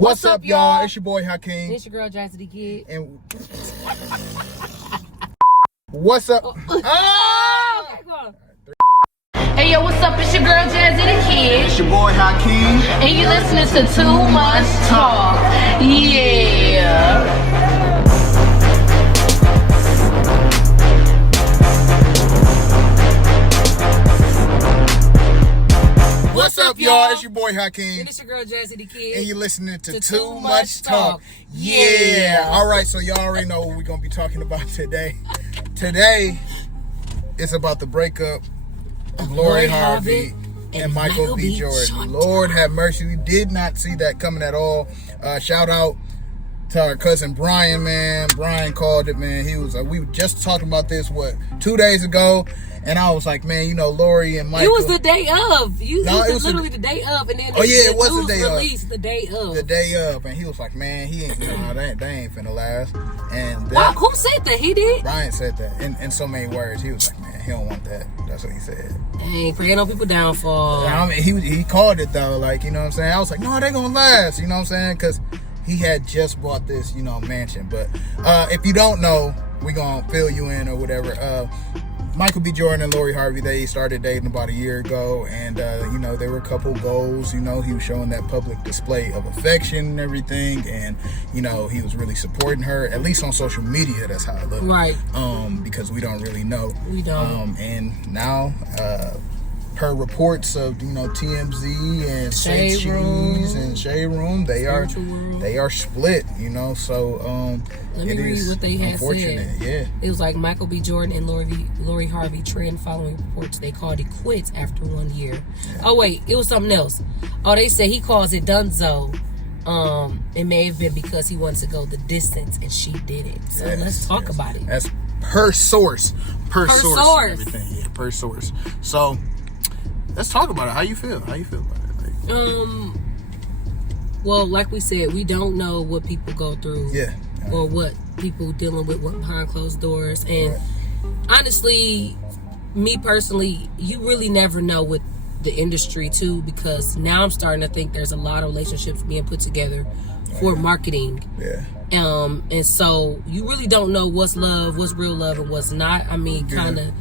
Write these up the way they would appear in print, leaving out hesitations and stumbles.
What's up, y'all? It's your boy Hakeem. It's your girl Jazzy the Kid. And what's up? Oh! Hey yo, what's up? It's your girl Jazzy the Kid. It's your boy Hakeem. And you listening to Too Much Talk. Yeah. What's up, y'all? It's your boy Hakeem. And it's your girl Jazzy the Kid. And you're listening to Too Much Talk. Yeah. All right, so y'all already know what we're going to be talking about today. Today, it's about the breakup of Lori Harvey and Michael B. Jordan. Lord have mercy. We did not see that coming at all. Shout out to our cousin Brian, man. Brian called it, man. He was we were just talking about this, 2 days ago? And I was like, man, you know, Lori and Michael. It was the day of. It was literally the day of. And then it was the day released the day of. The day of. And he was like, man, they ain't finna last. And who said that? He did? Brian said that in so many words. He was like, man, he don't want that. That's what he said. Dang, praying on people downfall. I mean, he called it, though. Like, you know what I'm saying? I was like, no, they gonna last. You know what I'm saying? Because he had just bought this, mansion. But if you don't know, we gonna fill you in or whatever. Michael B. Jordan and Lori Harvey, they started dating about a year ago, and they were a couple goals. He was showing that public display of affection and everything, and he was really supporting her, at least on social media. That's how it looked, right? Because we don't really know. We don't. And now, per reports of TMZ and Saint Cheese and Shade Room, they are split. So let me read what they had said. Yeah, it was like Michael B. Jordan and Lori Harvey trend following reports they called it quits after 1 year. Yeah. Oh wait, it was something else. Oh, they said he calls it Dunzo. It may have been because he wanted to go the distance and she didn't. So let's talk about it. That's per source. Per source. Everything. Yeah, per source. So let's talk about it. How you feel about it? Well, like we said, we don't know what people go through. Yeah. Or what people dealing with behind closed doors. And honestly, me personally, you really never know with the industry too, because now I'm starting to think there's a lot of relationships being put together for marketing. Yeah. And so you really don't know what's love, what's real love, and what's not. I mean, kind of,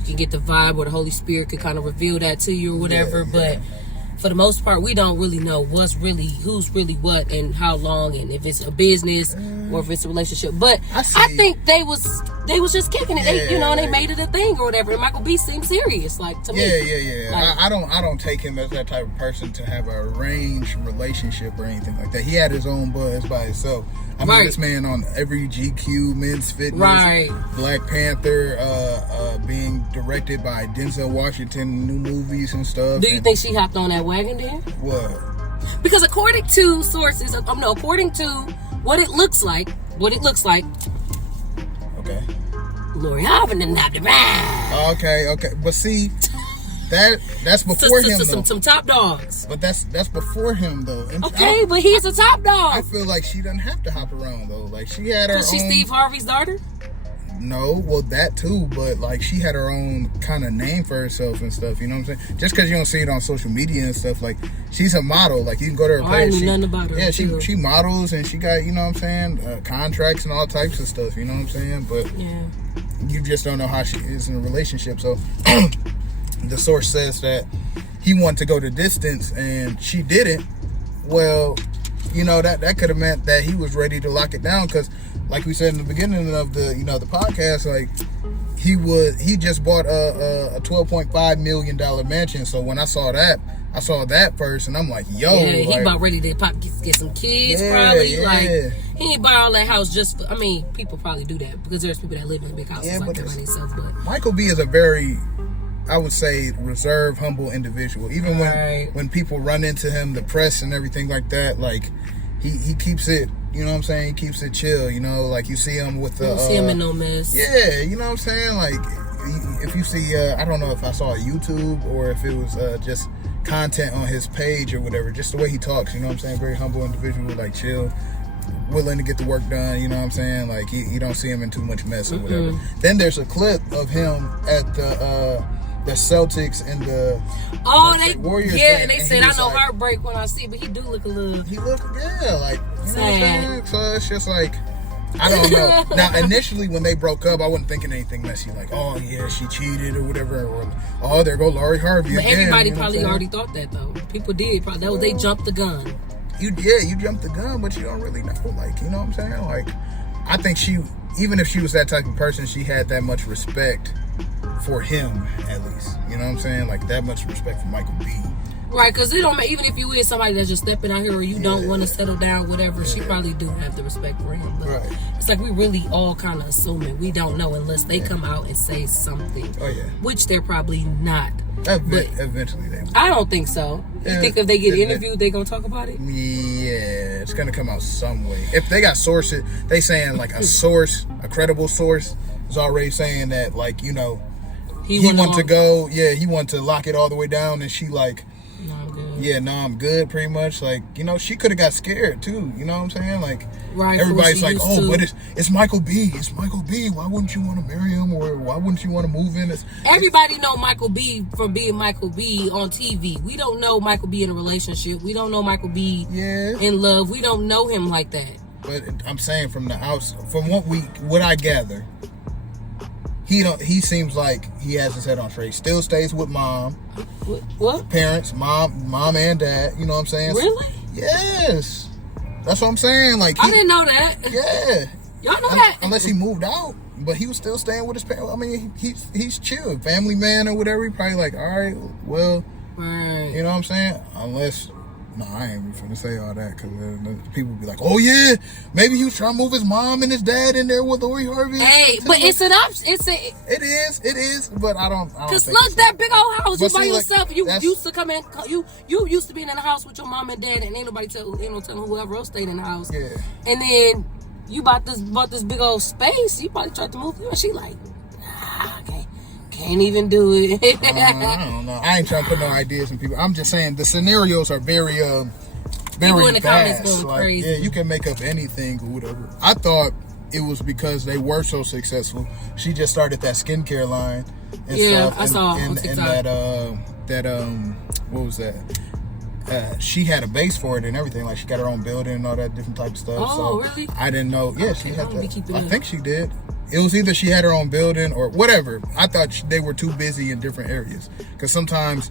you can get the vibe, or the Holy Spirit could kind of reveal that to you or whatever. But for the most part, we don't really know who's really what and how long, and if it's a business or if it's a relationship. But I think they was just kicking it. They made it a thing or whatever. And Michael B seemed serious, like, to me. Yeah. Like, I don't take him as that type of person to have a arranged relationship or anything like that. He had his own buzz by himself. I mean, this man on every GQ, Men's Fitness, Black Panther, being directed by Denzel Washington, new movies and stuff. Do you think she hopped on that wagon then? What? Because according to sources, according to what it looks like. Okay. Lori Harvey didn't have the ride. Okay. But see, that's before him, though. Some top dogs. But that's before him, though. And okay, but he's a top dog. I feel like she doesn't have to hop around, though. Like, she had her own... She's Steve Harvey's daughter? No, well, that too, but like, she had her own kind of name for herself and stuff, you know what I'm saying? Just because you don't see it on social media and stuff, like, she's a model. Like, you can go to her page. I knew nothing about her. Yeah, she models, and she got, you know what I'm saying, contracts and all types of stuff, you know what I'm saying? But you just don't know how she is in a relationship. So the source says that he wanted to go the distance and she didn't. Well, that could have meant that he was ready to lock it down, because like we said in the beginning of the the podcast, like, he just bought a $12.5 million mansion. So when I saw that first, and I'm like, yo, he about ready to get some kids, probably. Like, he ain't buy all that house just for, people probably do that because there's people that live in big houses like that by themselves. But Michael B is a very, I would say, reserved, humble individual. Even when people run into him, the press and everything like that, like, he keeps it, you know what I'm saying? He keeps it chill, like, you see him with the... You don't see him in no mess. Yeah, you know what I'm saying? Like, if you see, I don't know if I saw a YouTube or if it was just content on his page or whatever, just the way he talks, you know what I'm saying? Very humble individual, like, chill, willing to get the work done, you know what I'm saying? Like, you don't see him in too much mess or whatever. Then there's a clip of him at the Celtics and the Warriors. Yeah, and they said I know like, heartbreak when I see, but he do look a little. He look like you know what I'm saying? So it's just like I don't know. Now initially when they broke up, I wasn't thinking anything messy like, oh yeah, she cheated or whatever, or oh there go Lori Harvey. But again, everybody you know probably already thought that though. People did probably they jumped the gun. You jumped the gun, but you don't really know. Like, you know what I'm saying? Like, I think even if she was that type of person, she had that much respect for him, at least. You know what I'm saying? Like, that much respect for Michael B. Right, because it don't matter, even if you is somebody that's just stepping out here or you don't want to settle down, whatever, she probably do have the respect for him. But it's like we really all kind of assuming. We don't know unless they come out and say something. Oh, yeah. Which they're probably not. Eventually they will. I don't think so. You think if they get interviewed, they going to talk about it? Yeah, it's going to come out some way. If they got sources, they saying like a credible source is already saying that, like, you know, he wanted to go, he wanted to lock it all the way down, and she like, no, I'm good. Yeah, no, I'm good, pretty much. Like, you know, she could have got scared too. You know what I'm saying? Like, everybody's like, oh, but it's Michael B. It's Michael B. Why wouldn't you want to marry him, or why wouldn't you want to move in? Everybody know Michael B. from being Michael B. on TV. We don't know Michael B. in a relationship. We don't know Michael B. in love. We don't know him like that. But I'm saying from the house, from what I gather, he seems like he has his head on straight. Still stays with mom. What? Parents, mom and dad. You know what I'm saying? Really? Yes. That's what I'm saying. Like, I didn't know that. Yeah. Y'all know that? Unless he moved out, but he was still staying with his parents. I mean, he's chill, family man or whatever. He probably like, all right, well, you know what I'm saying? Unless. No, I ain't even finna say all that because people be like, "Oh yeah, maybe he was trying to move his mom and his dad in there with Lori Harvey." Hey, but it's an option. It is, but I don't. Cause look, that big old house you by yourself. You used to come in. You used to be in the house with your mom and dad, and ain't nobody telling whoever else stayed in the house. Yeah. And then you bought this big old space. You probably tried to move in. She like, nah, can't even do it. I don't know. I ain't trying to put no ideas in people. I'm just saying the scenarios are very people in the comments going like, crazy. Yeah, you can make up anything or whatever. I thought it was because they were so successful. She just started that skincare line and stuff. I saw on TikTok. And what was that? She had a base for it and everything. Like, she got her own building and all that different type of stuff. Oh, so really? I didn't know. Yeah, she had that. I think she did. It was either she had her own building or whatever. I thought they were too busy in different areas. Because sometimes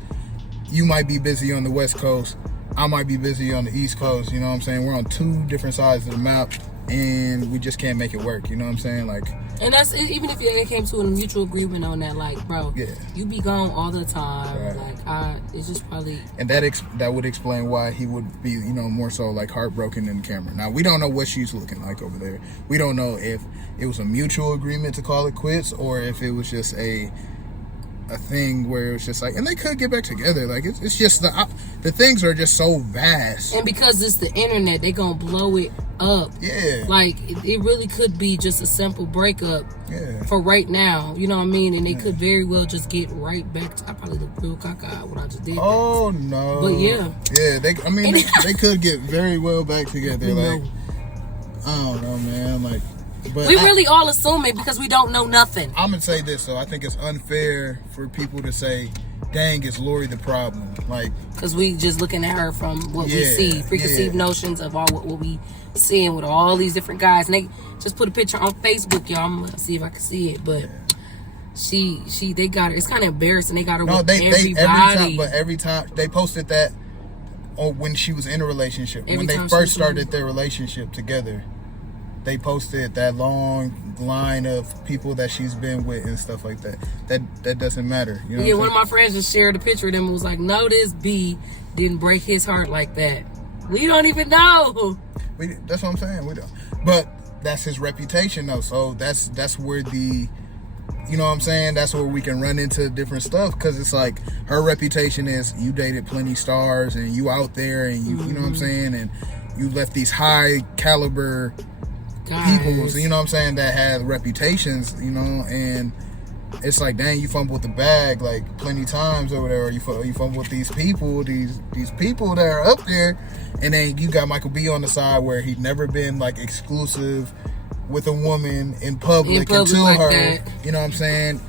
you might be busy on the West Coast. I might be busy on the East Coast. You know what I'm saying? We're on two different sides of the map. And we just can't make it work. You know what I'm saying? Like, and that's even if they came to a mutual agreement on that. Like, bro, you be gone all the time. Right. Like, it's just probably. And that would explain why he would be, you know, more so like heartbroken in the camera. Now, we don't know what she's looking like over there. We don't know if it was a mutual agreement to call it quits or if it was just a thing where it was just like, and they could get back together. Like, it's just the things are just so vast. And because it's the internet, they gonna blow it up. Yeah. Like, it really could be just a simple breakup for right now. You know what I mean? And they could very well just get right back to, I probably look real cockeyed when I just did that. Oh, no. But yeah. Yeah, they could get very well back together. Like, I don't know, man. Like, but we really all assume it because we don't know nothing. I'm going to say this, though. I think it's unfair for people to say, dang, is Lori the problem? Like, because we just looking at her from what we see, preconceived notions of all what we seeing with all these different guys. And they just put a picture on Facebook, y'all. I'm going to see if I can see it. But they got her. It's kind of embarrassing. They got her with everybody. Every time they posted that when she was in a relationship. When they first started their relationship together. They posted that long line of people that she's been with and stuff like that. That doesn't matter. You know one of my friends just shared a picture of them and was like, no, this B didn't break his heart like that. We don't even know. That's what I'm saying. We don't. But that's his reputation, though. So that's where you know what I'm saying? That's where we can run into different stuff. Because it's like her reputation is you dated plenty stars and you out there and you know what I'm saying? And you left these high caliber people, you know what I'm saying, that have reputations, you know, and it's like, dang, you fumble with the bag like plenty times or whatever. You fumble with these people that are up there, and then you got Michael B on the side where he'd never been like exclusive with a woman in public until like her. That. You know what I'm saying?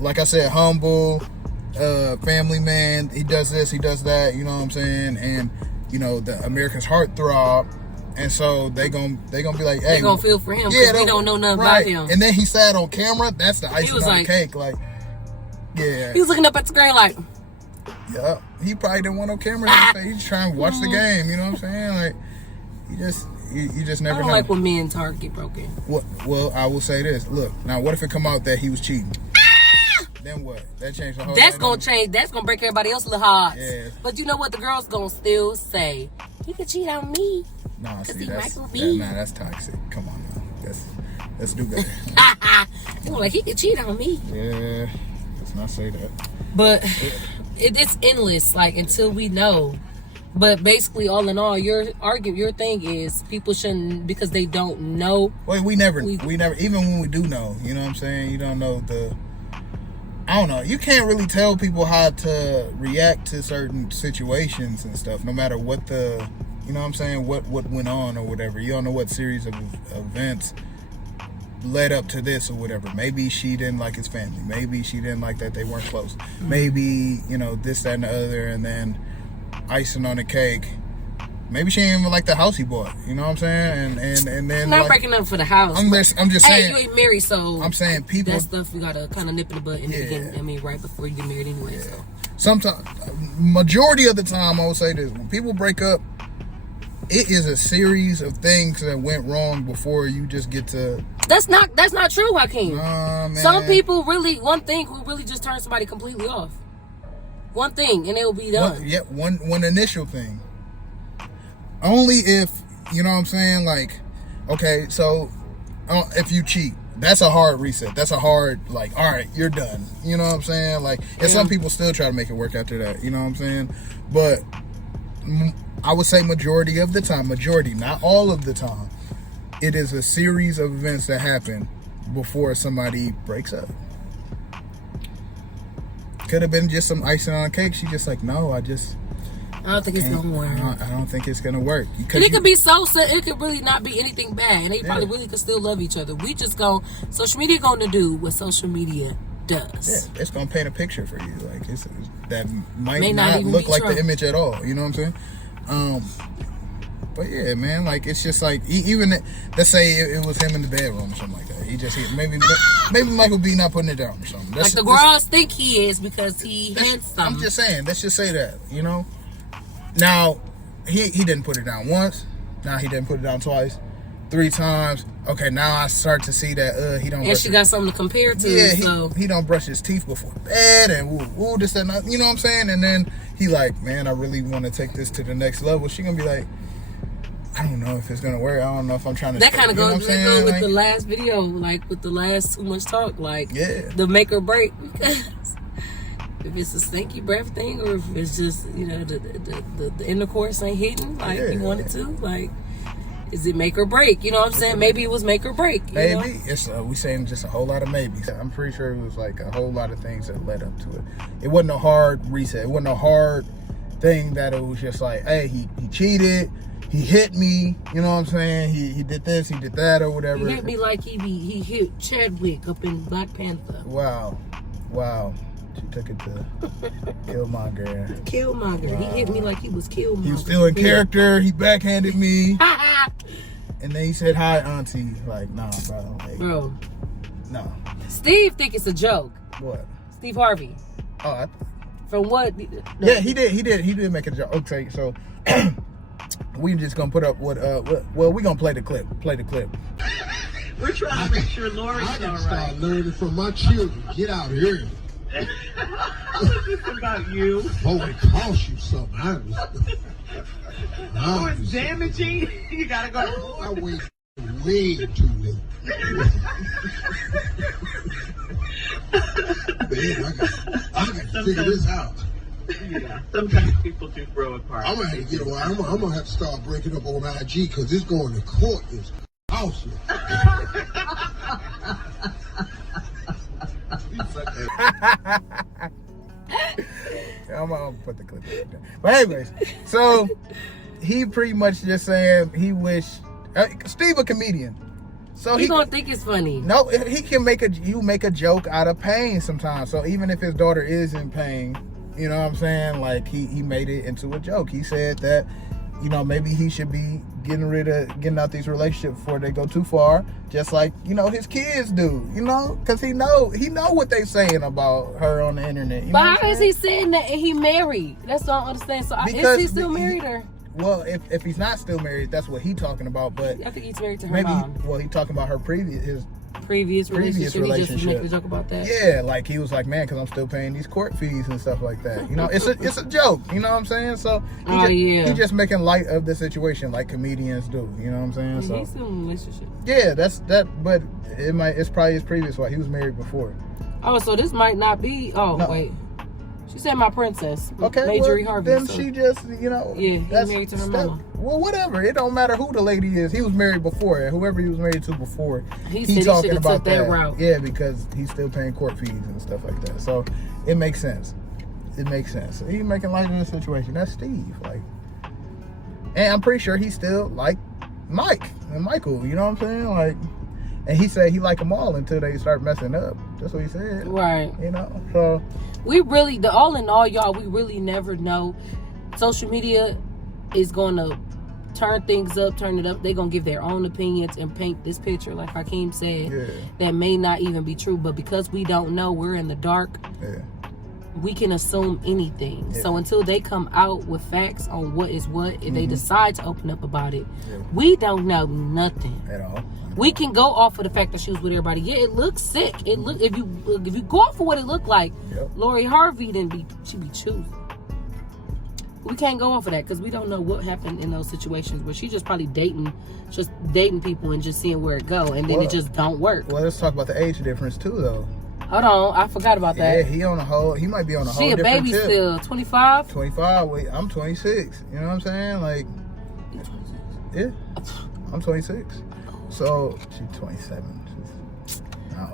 Like I said, humble, family man. He does this, he does that. You know what I'm saying? And you know, the America's heartthrob. And so they gonna be like, hey, they gonna feel for him because we don't know nothing about him. And then he sat on camera. That's the icing on the cake. Like, yeah. He was looking up at the screen like, yeah. He probably didn't want no camera. He's trying to watch the game. You know what I'm saying? Like, you just never know. I don't like when men's heart get broken. Well, I will say this. Look, now what if it come out that he was cheating? Then what? That changed the whole. That's gonna change. That's gonna break everybody else's little hearts. Yeah. But you know what? The girls gonna still say, he could cheat on me. Nah, see, that's toxic. Come on now. Let's do better. Like, he could cheat on me. Yeah, let's not say that. But it's endless, like, until we know. But basically, all in all, your thing is people shouldn't, because they don't know. Well, we never, even when we do know, you know what I'm saying? You don't know I don't know. You can't really tell people how to react to certain situations and stuff, no matter what you know what I'm saying, what went on or whatever. You don't know what series of events led up to this or whatever. Maybe she didn't like his family. Maybe she didn't like that they weren't close. Maybe, you know, this, that, and the other, and then icing on the cake. Maybe she didn't even like the house he bought. You know what I'm saying? And then not breaking up for the house. I'm just saying. Hey, you ain't married, so I'm saying people. That stuff you gotta kind of nip in the butt in the beginning. I mean, right before you get married, anyway. Yeah. So sometimes, majority of the time, I would say this: when people break up, it is a series of things that went wrong before you just get to. That's not true, Hakeem. Man. Some people one thing will really just turn somebody completely off. One thing, and it will be done. One initial thing. Only if, you know what I'm saying, like, okay, so if you cheat, that's a hard reset. That's a hard, like, all right, you're done. You know what I'm saying? Like, and some people still try to make it work after that. You know what I'm saying? But I would say majority of the time, not all of the time, it is a series of events that happen before somebody breaks up. Could have been just some icing on the cake. She just like, no, I don't think it's gonna work. I don't think it's gonna work. It could be it could really not be anything bad, and they probably really could still love each other. We just social media gonna do what social media does. Yeah, it's gonna paint a picture for you, like that might not look like the image at all. You know what I'm saying? But yeah, man, like it's just like even let's say it was him in the bedroom or something like that. He just maybe Michael B not putting it down or something. Like the girls think he is because he handsome. I'm just saying. Let's just say that, you know. Now, he didn't put it down once. Now he didn't put it down twice, 3 times. Okay, now I start to see that he don't. And she got something to compare to. Yeah, he don't brush his teeth before bed and woo this and that. You know what I'm saying? And then he like, man, I really want to take this to the next level. She gonna be like, I don't know if it's gonna work. I don't know if I'm trying to. That kind of goes with like, the last video, like with the last too much talk, like the make or break. Because if it's a stinky breath thing, or if it's just, you know, the intercourse ain't hitting like you want it to, like, is it make or break? You know what I'm saying? Maybe it was make or break. Maybe it's we saying just a whole lot of maybes. I'm pretty sure it was like a whole lot of things that led up to it. It wasn't a hard reset. It wasn't a hard thing that it was just like, hey, he cheated. He hit me, you know what I'm saying? He did this, he did that, or whatever. He hit me like he hit Chadwick up in Black Panther. Wow. She took it to Killmonger. Killmonger. Wow. He hit me like he was Killmonger. He was still in character. He backhanded me. And then he said, hi, auntie. Like, nah, bro. Like, bro. No. Steve think it's a joke. What? Steve Harvey. Oh, from what? No. Yeah, he did make a joke. Okay, so we just gonna put up what we gonna play the clip. We're trying to make sure Lori's all right. I can start learning from my children. Get out of here. How is this about you? Oh, it costs you something. Oh, it's damaging. You gotta go. I wait way too late. Man, I got to figure this out. Yeah, sometimes people do grow apart. I'm gonna have to get away. I'm gonna have to start breaking up on IG because this going to court is awesome. I'm gonna put the clip in there. But anyways, so he pretty much just saying he wish Steve a comedian. So he gonna think it's funny. No, he can make a joke out of pain sometimes. So even if his daughter is in pain, you know what I'm saying? Like he made it into a joke. He said that, you know, maybe he should be getting out these relationships before they go too far, just like, you know, his kids do, you know, because he know what they saying about her on the internet. You know how is he saying that and he married? That's what I don't understand. So is he still married or? Well, if he's not still married, that's what he talking about. But I think he's married to her mom. Well, he talking about her previous relationship. He just was making a joke about that. Yeah, like he was like, man, because I'm still paying these court fees and stuff like that. You know, it's a joke. You know what I'm saying? So he just making light of the situation like comedians do. You know what I'm saying? So he's still in a relationship. Yeah, that's that. But it's probably his previous wife. He was married before. Oh, so this might not be. Oh no. Wait. She said my princess. Okay, Marjorie Harvey. Then she just, you know. Yeah, he's married to her mama. Well, whatever. It don't matter who the lady is. He was married before, and whoever he was married to before, he's talking about that route. Yeah, because he's still paying court fees and stuff like that. So it makes sense. It makes sense. He's making light of the situation. That's Steve. Like, and I'm pretty sure he still like Mike and Michael. You know what I'm saying? Like, and he said he like them all until they start messing up. That's what he said. Right. You know. So. We really, all in all, y'all, we really never know. Social media is going to turn things up, turn it up. They're going to give their own opinions and paint this picture, like Hakeem said, that may not even be true. But because we don't know, we're in the dark, we can assume anything. So until they come out with facts on what is what, if they decide to open up about it, we don't know nothing. At all. We can go off of the fact that she was with everybody. Yeah, it looks sick. It look if you go off of what it looked like, Lori Harvey she be choosing. We can't go off of that because we don't know what happened in those situations where she just probably dating people and just seeing where it go, and then it just don't work. Well, let's talk about the age difference too, though. Hold on, I forgot about that. Yeah, he might be on a whole different tip. She a baby still, 25? 25, wait, I'm 26. You know what I'm saying? Like, yeah, I'm 26. So she's 27. She's not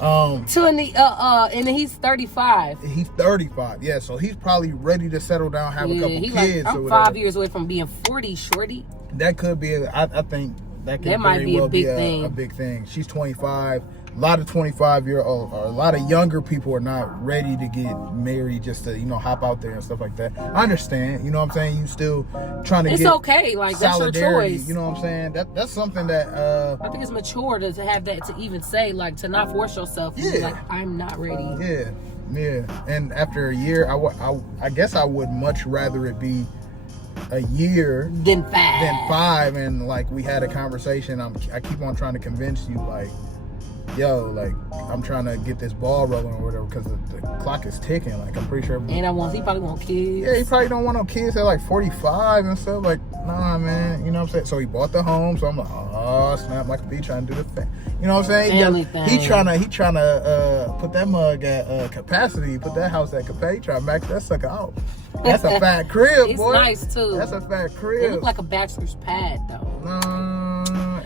old. And then he's 35. He's 35. Yeah, so he's probably ready to settle down, have a couple kids. Like, I'm 5 years away from being 40, shorty. That could be. I think that could might be a big thing. A big thing. She's 25. A lot of 25-year-old or a lot of younger people are not ready to get married just to, you know, hop out there and stuff like that. I understand, you know what I'm saying? You still trying to get okay, like that's your choice. You know what I'm saying? That's something that I think it's mature to have that, to even say, like, to not force yourself. Yeah. Like, I'm not ready. Yeah. And after a year, I guess I would much rather it be a year than 5. And like we had a conversation. I keep on trying to convince you, like, yo, like, I'm trying to get this ball rolling or whatever because the clock is ticking. Like, I'm pretty sure. And he probably want kids. Yeah, he probably don't want no kids at like 45 and stuff. Like, nah, man. You know what I'm saying? So he bought the home. So I'm like, oh, snap, Michael B trying to do the thing. You know what I'm saying? He trying to put that mug at capacity, put that house at capacity. He trying to max that sucker out. That's a fat crib, boy. It's nice too. That's a fat crib. It look like a bachelor's pad though.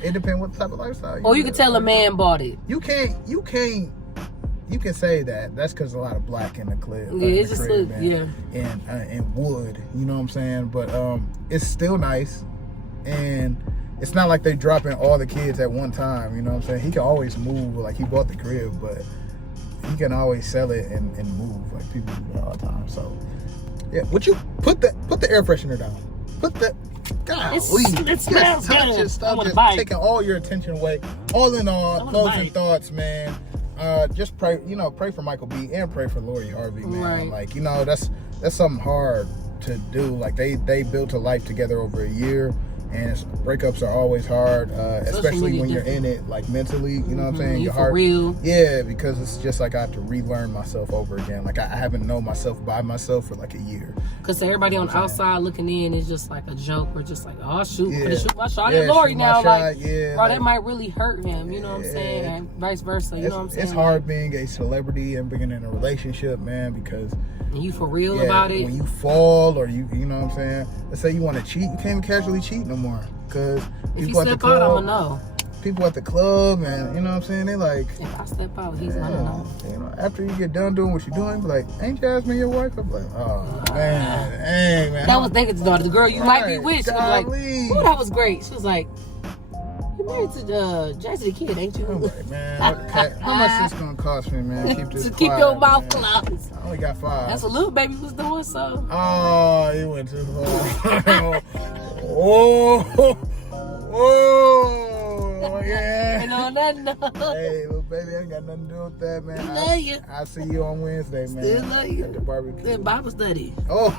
It depends what type of lifestyle. You can tell a man bought it. You can say that. That's because a lot of black in the crib. Yeah, it's just crib, and wood. You know what I'm saying? But it's still nice, and it's not like they dropping all the kids at one time. You know what I'm saying? He can always move. Like, he bought the crib, but he can always sell it and move. Like, people do that all the time. So yeah, would you put the air freshener down? Put the it smells good. Stop just taking all your attention away. All in all, closing thoughts, man. Just pray for Michael B and pray for Lori Harvey, man. Right. Like, you know, that's something hard to do. Like, they built a life together over a year, and breakups are always hard, especially when you're in it, like, mentally. You know what I'm saying? Your heart, real. Yeah, because it's just like I have to relearn myself over again. Like, I haven't known myself by myself for like a year. Because everybody on the outside looking in is just like a joke, or just like, oh shoot, shoot my shot at Lori now. Like, bro, that might really hurt him. You know what I'm saying? And vice versa. You know what I'm saying? It's hard being a celebrity and being in a relationship, man, because you for real about it. When you fall, or you know what I'm saying? Let's say you want to cheat, you can't even casually cheat no more. Because people at the club, I'ma know. People at the club, and you know what I'm saying, they like, if I step out, he's gonna know. You know, after you get done doing what you're doing, be like, ain't Jasmine your wife? I'm like, oh man. That was David's daughter, the girl you might be with. She was like, oh, that was great. She was like, You married to Jazzy the Kid, ain't you? I'm like, man, how much this gonna cost me, man? Keep this To keep quiet, your mouth man. closed. I only got 5. That's what little baby was doing, so. Oh, he went too far. Oh, yeah. And on that note, Hey, little baby, I ain't got nothing to do with that, man. love you. I'll see you on Wednesday, man. Still love you. At the barbecue. Then Bible study. Oh,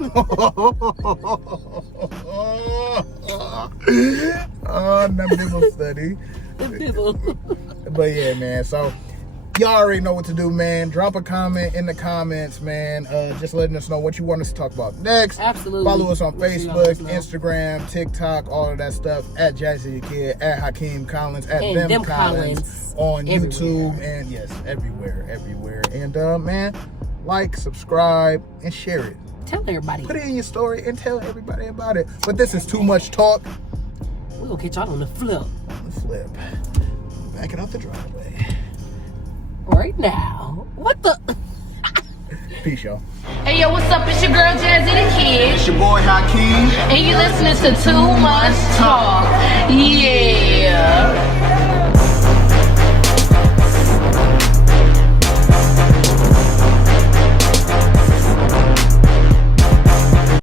them Bible study. The people. But yeah, man. So y'all already know what to do, man. Drop a comment in the comments, man. Just letting us know what you want us to talk about next. Absolutely. Follow us on Let you Facebook, know. Instagram, TikTok, all of that stuff. At Jazzy the Kid, at Hakeem Collins, at And Them Collins on everywhere. YouTube, and yes, everywhere. And man, like, subscribe, and share it. Tell everybody. Put it in your story and tell everybody about it. But this is too much talk. We're going to catch y'all on the flip. On the flip. Back it up the driveway. Right now. What the? Peace, y'all. Hey yo, what's up? It's your girl Jazzy the Kid. It's your boy Hakeem. And you listening to Too Much Talk. Yeah.